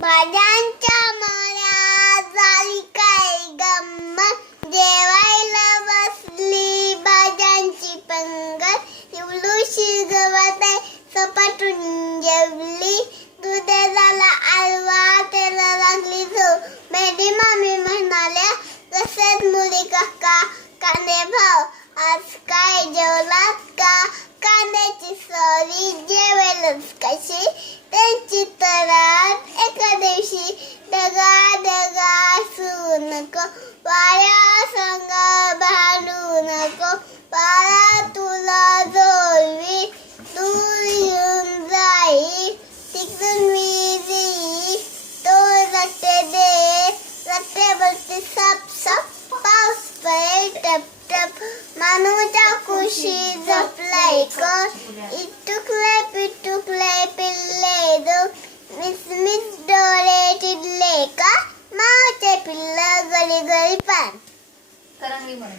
भाज्यांच्या मळ्यात झाली काय गंमत, जेवायला बसली भाज्यांची पंगत, इवलूशी गवत आहे सपाटून जेवली, दुधाला आलवा त्याला लागली झोप. मेडी मामी म्हणाल्या कसेच मुली काका कांदे भाव, आज काय जेवलात का, कांद्याची सॉरी जेवेलच कशी, त्यांची तराट एका दिवशी दगा दगा असू नको, वाया संग भांडू नको, वाया तुला जोडवी दूर येऊन जाई, तिकडून विहिरी तो रट्टे दे, रट्टे बोलते सप सप, पाऊस पडे टप टप, मानूच्या कुशी झोपलाय कोण, इटुकले पिटुकले पिल्ले दो, मिस मिस डोळे चिडले का, मावचे पिल्ल गली गली पान.